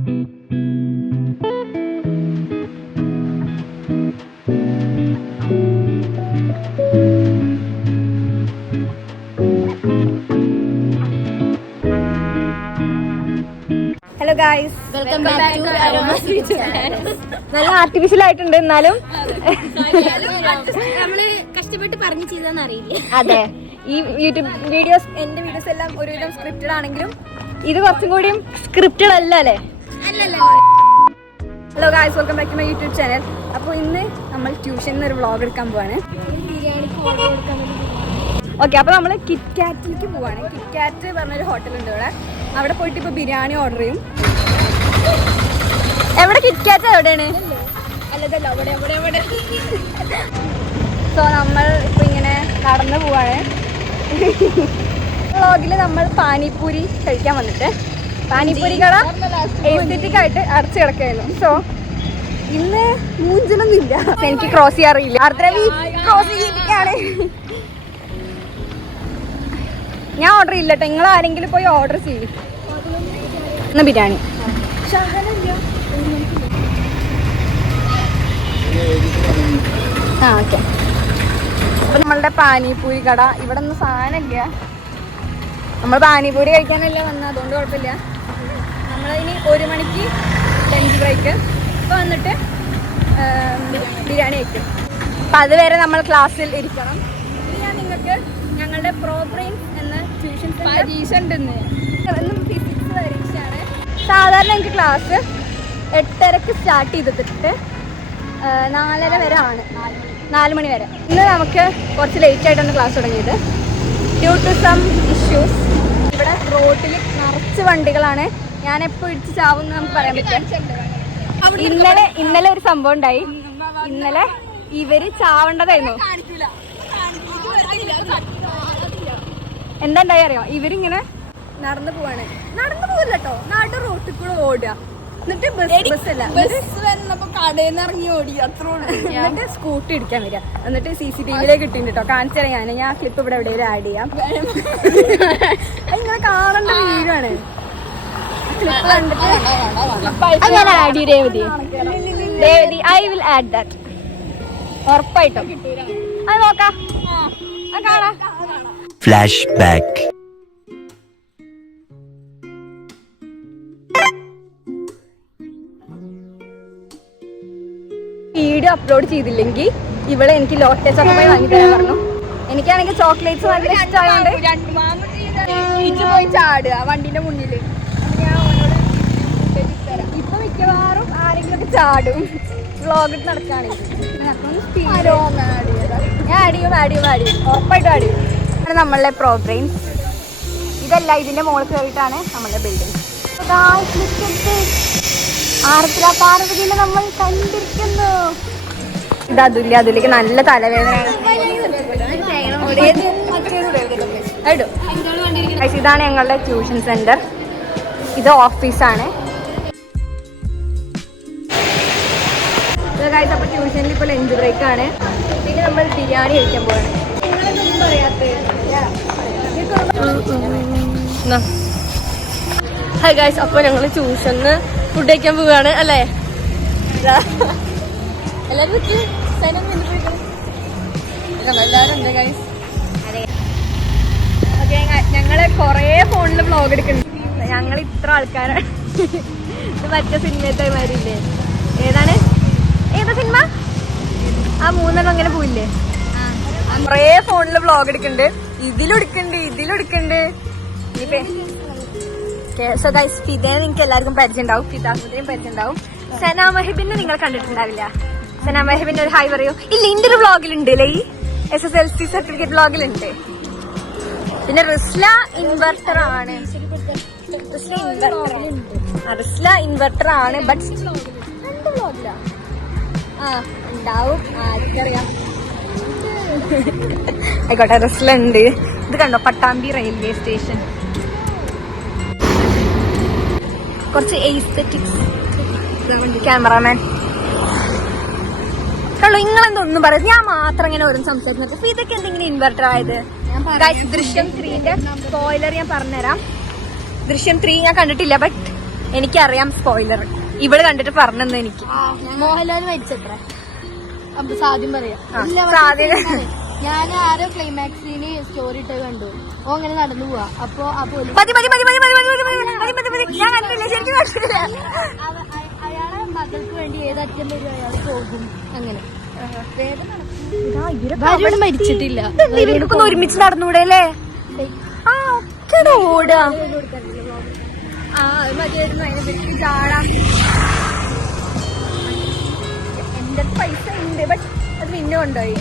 Hello guys, welcome back to Aromas YouTube channel. നല്ല artificial ആയിട്ടുണ്ട്, എന്നാലും നമ്മള് കഷ്ടപ്പെട്ട് പറഞ്ഞു ചെയ്താന്ന് അറിയില്ല. അതെ, ഈ യൂട്യൂബ് വീഡിയോസ്, എന്റെ വീഡിയോസ് എല്ലാം ഒരുവിധം സ്ക്രിപ്റ്റഡ് ആണെങ്കിലും ഇത് കുറച്ചും കൂടിയും സ്ക്രിപ്റ്റഡ് അല്ല അല്ലേ? Hello guys, welcome back to my YouTube channel. അപ്പോൾ ഇന്ന് നമ്മൾ ട്യൂഷനിൽ ഒരു വ്ളോഗ് എടുക്കാൻ പോവാണ്. ഓക്കെ, അപ്പോൾ നമ്മൾ കിറ്റ്കാറ്റിലേക്ക് പോവാണ്. കിറ്റ്കാറ്റ് പറഞ്ഞൊരു ഹോട്ടലുണ്ട് ഇവിടെ. അവിടെ പോയിട്ട് ഇപ്പോൾ ബിരിയാണി ഓർഡർ ചെയ്യും. എവിടെ കിറ്റ്കാറ്റ്? എവിടെയാണ്? അല്ലതല്ല, അവിടെ. സോ നമ്മൾ ഇപ്പോൾ ഇങ്ങനെ നടന്നു പോവാണ്. വ്ളോഗിൽ നമ്മൾ പാനിപ്പൂരി കഴിക്കാൻ വന്നിട്ട് പാനിപ്പൂരി കട എസ്തെറ്റിക് ആയിട്ട് അടച്ചു കിടക്കുകയായിരുന്നു. സോ ഇന്ന് മൂഞ്ചലൊന്നും ഇല്ല. എനിക്ക് ക്രോസ് ചെയ്യാറില്ല. ആർദ്രവി ക്രോസ് ചെയ്യിപ്പിക്കാണ്. ഞാൻ ഓർഡർ ചെയ്യില്ല കേട്ടോ, നിങ്ങൾ ആരെങ്കിലും പോയി ഓർഡർ ചെയ്യും. എന്നാ ബിരിയാണി. ആ ഓക്കെ. അപ്പം നമ്മളുടെ പാനിപ്പൂരി കട ഇവിടെ ഒന്നും സാധനമില്ല. നമ്മൾ പാനിപ്പൂരി കഴിക്കാനല്ലേ വന്നത്, അതുകൊണ്ട് കുഴപ്പമില്ല. നമ്മളിനി 1 മണിക്ക് ലഞ്ച് ബ്രേക്ക്. ഇപ്പോൾ വന്നിട്ട് ബിരിയാണി കഴിക്കും. അപ്പം അതുവരെ നമ്മൾ ക്ലാസ്സിൽ ഇരിക്കണം. ഇനി ഞാൻ നിങ്ങൾക്ക് ഞങ്ങളുടെ പ്രോബ്രെയിൻസ് എന്ന ട്യൂഷൻ പരീക്ഷ ഉണ്ടെന്ന്. ഫിസിക്സ് പരീക്ഷയാണ്. സാധാരണ എനിക്ക് ക്ലാസ് 8:30 സ്റ്റാർട്ട് ചെയ്തിട്ട് 4:30 വരെ ആണ്, 4 മണി വരെ. ഇന്ന് നമുക്ക് കുറച്ച് ലേറ്റ് ആയിട്ടാണ് ക്ലാസ് തുടങ്ങിയത്. Due to some issues. ഇവിടെ റോഡിൽ നിറച്ച് വണ്ടികളാണ്. ഞാൻ എപ്പോൾ ഇടിച്ച് ചാവുമെന്ന് നമുക്ക് പറയാൻ പറ്റും. ഇന്നലെ ഒരു സംഭവം ഉണ്ടായി. ഇന്നലെ ഇവര് ചാവേണ്ടതായിരുന്നു. എന്താ ഉണ്ടായി അറിയോ? ഇവരിങ്ങനെ നടന്നു പോവാണ്. നടന്നു പോവില്ല കേട്ടോ, നാട്ടു റോട്ടിൽ കൂടെ ഓടുക. എന്നിട്ട് ബസ്സല്ല, കടയിൽ നിന്ന് ഇറങ്ങി ഓടി, അത്ര. എന്നിട്ട് സ്കൂട്ടി ഇടിക്കാൻ വരിക. എന്നിട്ട് CCTV-യിലേക്ക് ഇട്ടിട്ടുണ്ട് കേട്ടോ, കാണിച്ചു തരാം. ഞാൻ ക്ലിപ്പ് ഇവിടെ എവിടെയെങ്കിലും ആഡ് ചെയ്യാം. ഇങ്ങനെ കാണേണ്ട വീഡിയോ ആണ്. ക്ലിപ്പ് കണ്ടിട്ട് ആഡ് ചെയ്യും. Revathi I will add that. ഉറപ്പായിട്ടും അത് നോക്കാം, കാണാം. ഫ്ലാഷ്ബാക്ക്. വീഡിയോ അപ്ലോഡ് ചെയ്തില്ലെങ്കിൽ ഇവളെ എനിക്ക് ലോട്ടസ് ഒക്കെ പോയി വാങ്ങി തരാൻ പറഞ്ഞു. എനിക്കാണെങ്കിൽ ചോക്ലേറ്റ്സ് നല്ല ഇഷ്ടമായോണ്ട് പോയി ചാടുക വണ്ടിന്റെ മുന്നിൽ. ഇപ്പൊ മിക്കവാറും ആരെങ്കിലും ഒക്കെ ചാടും വ്ളോഗ് നടക്കുകയാണെങ്കിൽ. ഞാൻ ആഡ് ചെയ്യും, ഉറപ്പായിട്ടും ആഡ് ചെയ്യും. നമ്മളുടെ പ്രോഗ്രെയിൻസ് ഇതല്ല, ഇതിന്റെ മുകളിൽ കയറിയിട്ടാണ് നമ്മളുടെ ബിൽഡിംഗ്. ആർദ്ര പാർവതിനെ നമ്മൾ കണ്ടിരിക്കുന്നു. ഇത് അതുലേക്ക് നല്ല തലവേദനയാണ്. ഇതാണ് ഞങ്ങളുടെ ട്യൂഷൻ സെന്റർ. ഇത് ഓഫീസാണ്. അപ്പൊ ട്യൂഷനിൽ ഇപ്പോൾ ലഞ്ച് ബ്രേക്ക് ആണ്. പിന്നെ നമ്മൾ ബിരിയാണി കഴിക്കാൻ പോവാണ്. നിങ്ങളെന്തൊന്നും പറയാത്തത്? ഹായ് ഗൈസ്, അപ്പോൾ ഞങ്ങൾ ട്യൂഷന് ഫുഡ് കഴിക്കാൻ പോവുകയാണ് അല്ലേ? എല്ലാവരും ഉണ്ട് ഗൈസ്. ഓക്കെ, ഞങ്ങള് കൊറേ ഫോണിൽ വ്ളോഗ് എടുക്കുന്നുണ്ട്. ഞങ്ങൾ ഇത്ര ആൾക്കാരാണ്. ഇത് മറ്റേ സിനിമത്തെ മാരില്ലേ? ഏതാ സിനിമ? ആ 3 അങ്ങനെ പോയില്ലേ? കൊറേ ഫോണിൽ വ്ളോഗ് എടുക്കുന്നുണ്ട്. ഇതിലെടുക്കുന്നുണ്ട്. സോ ഗൈസ്, ഫിദയെ നിങ്ങൾക്ക് എല്ലാവർക്കും പരിചയമുണ്ടാവും, ഫിദാസുദ്ദീനും പരിചയമുണ്ടാവും. സന മഹിബിനെ നിങ്ങൾ കണ്ടിട്ടുണ്ടാവില്ല. സന മഹിബിന്റെ ഒരു ഹായ് പറയൂ. ഇല്ല, ഇന്റെ ഒരു വ്ളോഗിലുണ്ട് അല്ലേ, ഈ SSLC സർട്ടിഫിക്കറ്റ് വ്ളോഗിലുണ്ട്. പിന്നെ റിസ്ല ഇൻവെർട്ടർ ആണ്. റിസ്ല ഇൻവെർട്ടർ ആണ്, ബട്ട് രണ്ട് വ്ളോഗിലാ ഉണ്ടാവും. ആർക്കറിയാം. ആയിക്കോട്ടെ, റിസ്ല ഉണ്ട്. ഇത് കണ്ടോ, പട്ടാമ്പി റെയിൽവേ സ്റ്റേഷൻ. കുറച്ച് എസ്തെറ്റിക്സ്. ക്യാമറാമാൻ കണ്ടോ. നിങ്ങളെന്തൊന്നും പറയാം, ഞാൻ മാത്രം ഇങ്ങനെ ഓരോ സംസാരിക്കുന്നത്. അപ്പൊ ഇതൊക്കെ എന്തെങ്കിലും ഇൻവെർട്ടർ ആയത്? ദൃശ്യം 3ന്റെ സ്പോയിലർ ഞാൻ പറഞ്ഞുതരാം. ദൃശ്യം 3 ഞാൻ കണ്ടിട്ടില്ല, ബട്ട് എനിക്കറിയാം സ്പോയിലർ. ഇവള് കണ്ടിട്ട് പറഞ്ഞെന്ന് എനിക്ക്. മോഹൻലാൽ മരിച്ചത്ര സാദ്യം പറയാം. ഞാൻ ആരോ ക്ലൈമാക്സിന് സ്റ്റോറി ഇട്ട് കണ്ടു. ഓ അങ്ങനെ നടന്നു പോവാ. അപ്പൊ ആ പോലീസ് അയാളെ മകൾക്ക് വേണ്ടി ഏതറ്റം വരും അയാൾ പോകും. അങ്ങനെ മരിച്ചിട്ടില്ല. ഇവർക്കൊന്ന് ഒരുമിച്ച് നടന്നൂടെ അല്ലേ? ആ ഒക്കെ ഓടാ. മതിയായിരുന്നു അതിനെ ചാടാം. എന്റെ പൈസ ഉണ്ട്, ബട്ട് അത് പിന്നെ കൊണ്ടുപോയി.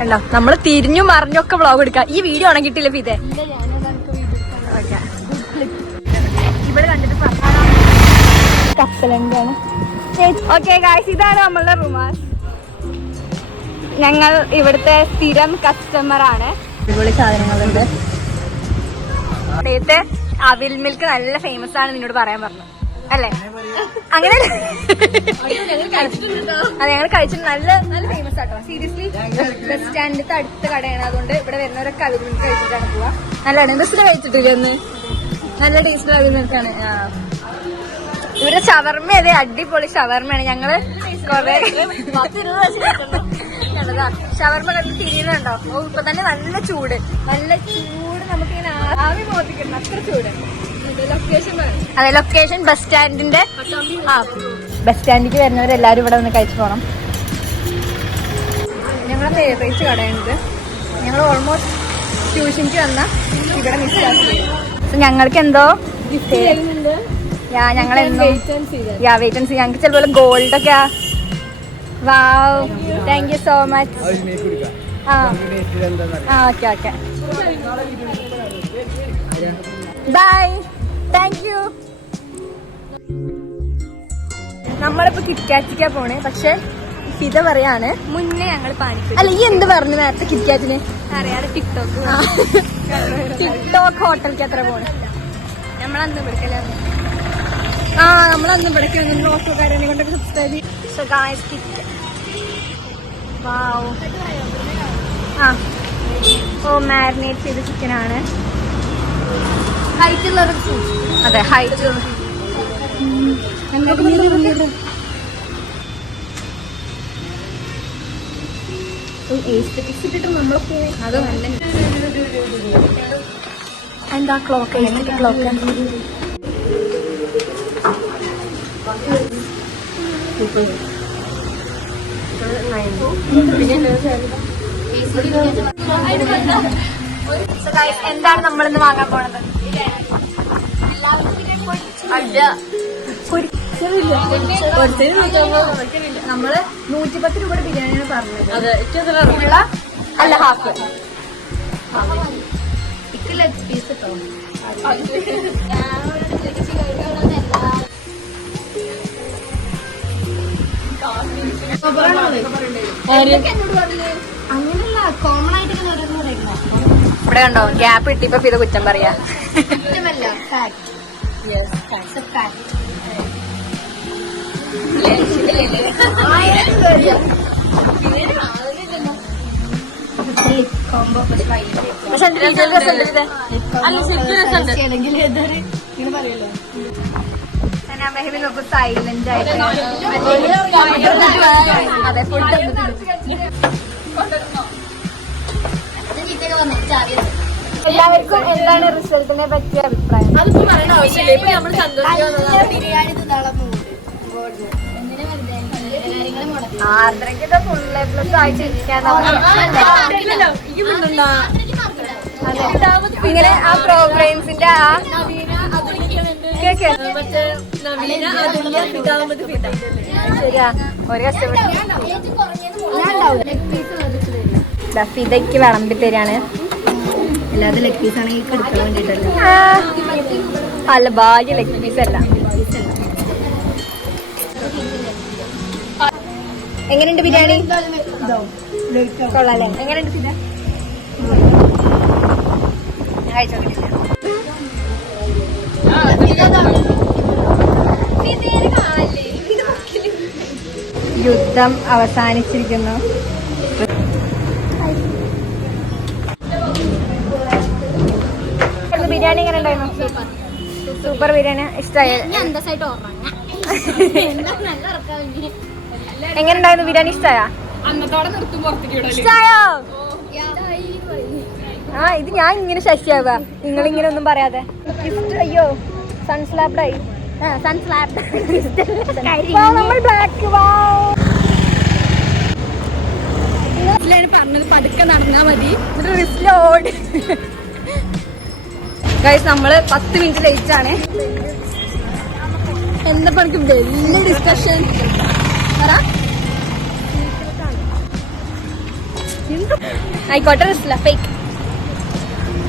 കണ്ടോ, നമ്മള് തിരിഞ്ഞു മറിഞ്ഞൊക്കെ വ്ളോഗ് എടുക്കാം. ഈ വീഡിയോ ഉണങ്ങിട്ടില്ല ഫിദെ. ഇവിടെ കണ്ടിട്ട് കപ്പലണ്ടാണ്. ഓക്കെ ഗായ്സ്, ഇതാണ് നമ്മളുടെ റുമാസ്. ഞങ്ങൾ ഇവിടുത്തെ സ്ഥിരം കസ്റ്റമർ ആണ്. അടിപൊളി സാധനങ്ങളുണ്ട്. നേരത്തെ അവിൽ മിൽക്ക് നല്ല ഫേമസ് ആണ് നിന്നോട് പറയാൻ പറഞ്ഞു അല്ലേ? അങ്ങനെ അത് ഞങ്ങൾ കഴിച്ചിട്ട് നല്ല നല്ല ഫേമസ് ആട്ടോ. സീരിയസ്ലി ബസ് സ്റ്റാൻഡിന്റെ അടുത്ത കടയാണ്. അതുകൊണ്ട് ഇവിടെ വരുന്നവരൊക്കെ അവിൽ മിൽക്ക് കഴിച്ചിട്ടാണ് പോവാ. നല്ലതാണ്. ബസ്സിൽ കഴിച്ചിട്ടില്ല ഒന്ന്. നല്ല ടേസ്റ്റ് അവിൽ മിൽക്കാണ്. ഇവരുടെ ഷവർമ്മ അതെ, അടിപൊളി ഷവർമ്മയാണ്. ഞങ്ങള് ഷവർമ്മ കണ്ട് തിരിയുന്നുണ്ടോ? ഇപ്പൊ തന്നെ നല്ല ചൂട് നമുക്കിങ്ങനെ ആവി മോദിക്കണം, അത്ര ചൂട്. അതെ, ലൊക്കേഷൻ ബസ് സ്റ്റാൻഡിന്റെ ബസ് സ്റ്റാൻഡിലേക്ക് വരുന്നവരെല്ലാരും ഇവിടെ വന്ന് കഴിച്ചു പോകണം. ഞങ്ങളെ ഫേവറേറ്റ് കടയാണിത്. ഞങ്ങൾ ഓൾമോസ്റ്റ് ട്യൂഷനിക്ക് വന്ന ഇവിടെ മിസ്സാക്കി. ഞങ്ങൾക്ക് എന്തോ ഞങ്ങളെന്തോ വെയിറ്റ് ആൻഡ് സീ. ഞങ്ങൾക്ക് ചിലപ്പോൾ ഗോൾഡ് ഒക്കെ. Wow, thank you so much. Okay okay, bye, thank you. നമ്മളിപ്പോ കിറ്റ്കാറ്റിക്കാ പോണേ. പക്ഷെ ഫിദ പറയാണ് മുന്നേ ഞങ്ങൾ പാനിപ്പൂരി. അല്ല, ഈ എന്ത് പറഞ്ഞു നേരത്തെ കിറ്റ്കാറ്റിന്? അറിയാതെ ടിക്ടോക്ക് ഹോട്ടലിലേക്ക് എത്ര പോണേ? നമ്മളന്ന് പിടിക്കല. നമ്മളന്ന് പിടിക്കുന്നു. നോക്കുകാരനെ കൊണ്ടൊക്കെ സബ്സ്ക്രൈബ്. ഓ, മാരിനേറ്റ് ചെയ്ത ചിക്കനാണ്. ഹൈറ്റ് ഉള്ളത്. അതെ, ഹൈറ്റ്. അത് എന്താ ക്ലോക്ക്? ക്ലോക്ക് എന്താണ് നമ്മളിന്ന് വാങ്ങാൻ പോണത്? നമ്മള് 110 രൂപയുടെ ബിരിയാണിയാണ് പറഞ്ഞത്. അല്ല, ഹാഫ്. ലെഗ് പീസ് കിട്ടോ? അങ്ങനല്ല, കോമൺ ആയിട്ട് ഇവിടെ കണ്ടോ ഗ്യാപ്പ് കിട്ടിയപ്പോ ഇത് കുറ്റം പറയാ. സൈലന്റ് ആയിട്ട് അതെ, ഫുഡ് എല്ലാവർക്കും എന്താണ് റിസൾട്ടിനെ പറ്റിയ അഭിപ്രായം? അതിപ്പോ പറയേണ്ട ആവശ്യമില്ല. ഇപ്പൊ നമ്മൾ ആർദ്രയ്ക്കൊക്കെ ഫുൾ എ പ്ലസ് ആയിട്ടിരിക്കാൻ ഇങ്ങനെ ആ പ്രോഗ്രാംസിന്റെ ശരിയാ. ഒരു കഷ്ടപ്പെട്ടു ഫിദയ്ക്ക് വിളമ്പി തരാണ്. അല്ലാതെ ലെഗ് പീസ് ആണെങ്കിൽ എടുക്കാൻ വേണ്ടിട്ടല്ലേ? അല്ല, ഭാഗ്യ ലെഗ് പീസ് അല്ല. എങ്ങനെയുണ്ട് ബിരിയാണി? കൊള്ളാല്ലേ? എങ്ങനെയുണ്ട് ഫിദ? ഞാൻ കഴിച്ചോണ്ടില്ല. യുദ്ധം അവസാനിച്ചിരിക്കുന്നു. ബിരിയാണി എങ്ങനെ ഉണ്ടായിരുന്നു? സൂപ്പർ ബിരിയാണി ഇഷ്ടമായി. എങ്ങനെ ഉണ്ടായിരുന്നു ബിരിയാണി? ഇഷ്ടമായോ? ആ ഇത് ഞാൻ ഇങ്ങനെ ശശിയാവുക, നിങ്ങളിങ്ങനെ ഒന്നും പറയാതെ. അയ്യോ സൺസ്ലാപ്ഡായി. നമ്മൾ ബ്ലാക്ക് പറഞ്ഞത് പതുക്കെ നടന്നാ മതി. ഓട് ഗൈസ്, നമ്മള് 10 മിനിറ്റ് ലേറ്റ് ആണ്. എന്താ പണിക്ക് വലിയ ഡിസ്കഷൻ ആയിക്കോട്ടെ. റിസ്ല ഫേക്ക്.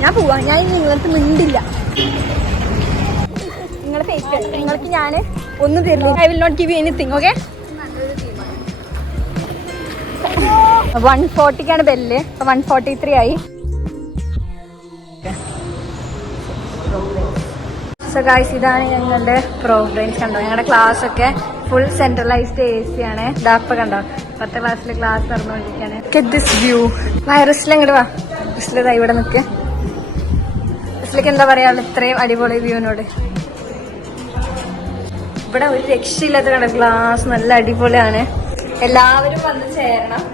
ഞാൻ പോവാ. ഞാൻ ഇനി നിങ്ങൾക്ക് മിണ്ടില്ല. നിങ്ങൾ ഫേക്ക്. നിങ്ങൾക്ക് ഞാൻ ഒന്നും തരില്ല. I will not give you anything. Okay. 140ക്കാണ് ബെല്ല്. ഇപ്പൊ 143 ആയി. സോ ഗൈസ്, ഇതാണ് ഞങ്ങളുടെ പ്രോഗ്രാംസ്. കണ്ടോ, ഞങ്ങളുടെ ക്ലാസ് ഒക്കെ ഫുൾ സെൻട്രലൈസ്ഡ് AC ആണ്. ഇതാപ്പ കണ്ടോ 10th ക്ലാസ്സിൽ ക്ലാസ് നടന്നുകൊണ്ടിരിക്കുകയാണ്. Get this view. വൈറസിൽ ഇങ്ങോട്ട് വാ. റിസ്ലിതാ ഇവിടെ നിൽക്ക്. റിസ്ലിക്ക് എന്താ പറയാനുള്ള ഇത്രയും അടിപൊളി വ്യൂവിനോട്? ഇവിടെ ഒരു രക്ഷയില്ലാത്ത കണ്ട ക്ലാസ് നല്ല അടിപൊളിയാണ്. എല്ലാവരും വന്ന് ചേരണം.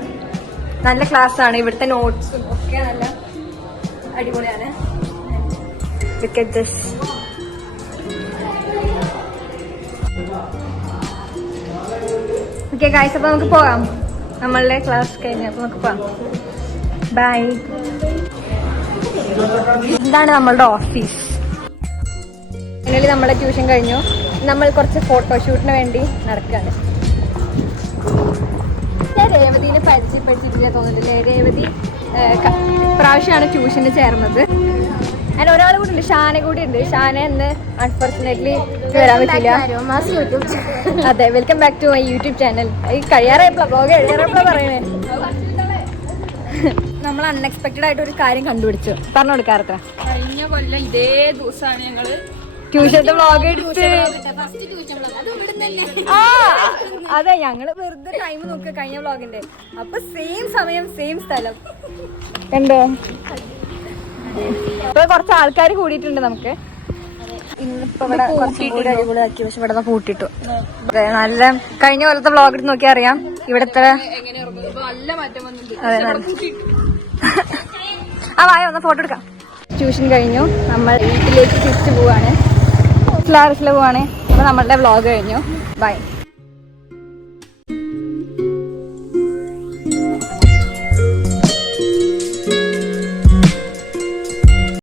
നല്ല ക്ലാസ് ആണ്. ഇവിടുത്തെ നോട്ട്സും ഒക്കെ നല്ല അടിപൊളിയാണ്. Look at this. Okay guys, അപ്പൊ നമുക്ക് പോകാം. നമ്മളുടെ ക്ലാസ് കഴിഞ്ഞ അപ്പൊ നമുക്ക് പോകാം. ബൈ. ഇതാണ് നമ്മളുടെ ഓഫീസ്. ഫൈനലി നമ്മുടെ ട്യൂഷൻ കഴിഞ്ഞു. നമ്മൾ കുറച്ച് ഫോട്ടോഷൂട്ടിന് വേണ്ടി നടക്കുകയാണ്. ഞാൻ രേവതിനെ പരിചയപ്പെടുത്തിയിട്ടില്ല തോന്നുന്നില്ലേ? രേവതി പ്രാവശ്യമാണ് ട്യൂഷന് ചേർന്നത്. അതിന് ഒരാൾ കൂടി ഉണ്ട്, ഷാന കൂടി ഉണ്ട്. ഷാന എന്ന് അൺഫോർച്ചുനേറ്റ്ലി വരാൻ പറ്റില്ല. അതെ, welcome back to my YouTube channel. ഈ കഴിയാറായപ്പോഴാണ് ബ്ലോഗ് കഴിയാറായപ്പോഴാണ് പറയണേ. നമ്മൾ അൺഎക്സ്പെക്റ്റഡ് ആയിട്ട് ഒരു കാര്യം കണ്ടുപിടിച്ചു. പറഞ്ഞു കൊടുക്കാറത്ര. കഴിഞ്ഞ കൊല്ലം ഇതേ ദിവസമാണ് ഞങ്ങള് ട്യൂഷന്റെ വ്ളോഗ് എടുത്ത്. ആ അതെ, ഞങ്ങള് വെറുതെ ടൈം നോക്കുക കഴിഞ്ഞ വ്ളോഗിന്റെ. അപ്പൊ സെയിം സമയം സെയിം സ്ഥലം കണ്ടോ. ഇപ്പൊ കുറച്ച് ആൾക്കാർ കൂടിയിട്ടുണ്ട് നമുക്ക്. ഇന്നിപ്പോ ഇവിടെ കുറച്ചും കൂടി അടിപൊളിയാക്കി. പക്ഷെ ഇവിടെ കൂട്ടിട്ടു. നല്ല കഴിഞ്ഞ കൊല്ലത്തെ വ്ളോഗ് എടുത്ത് നോക്കിയാൽ അറിയാം ഇവിടത്തെ. നല്ല മാറ്റം വന്നിട്ടുണ്ട്. അതെ, ആ വായ ഒന്ന് ഫോട്ടോ എടുക്കാം. ട്യൂഷൻ കഴിഞ്ഞു, നമ്മൾ വീട്ടിലേക്ക് തിരിച്ചു പോവാണ്. പോവാണ്. അപ്പൊ നമ്മളുടെ വ്ളോഗ് കഴിഞ്ഞു. ബൈ.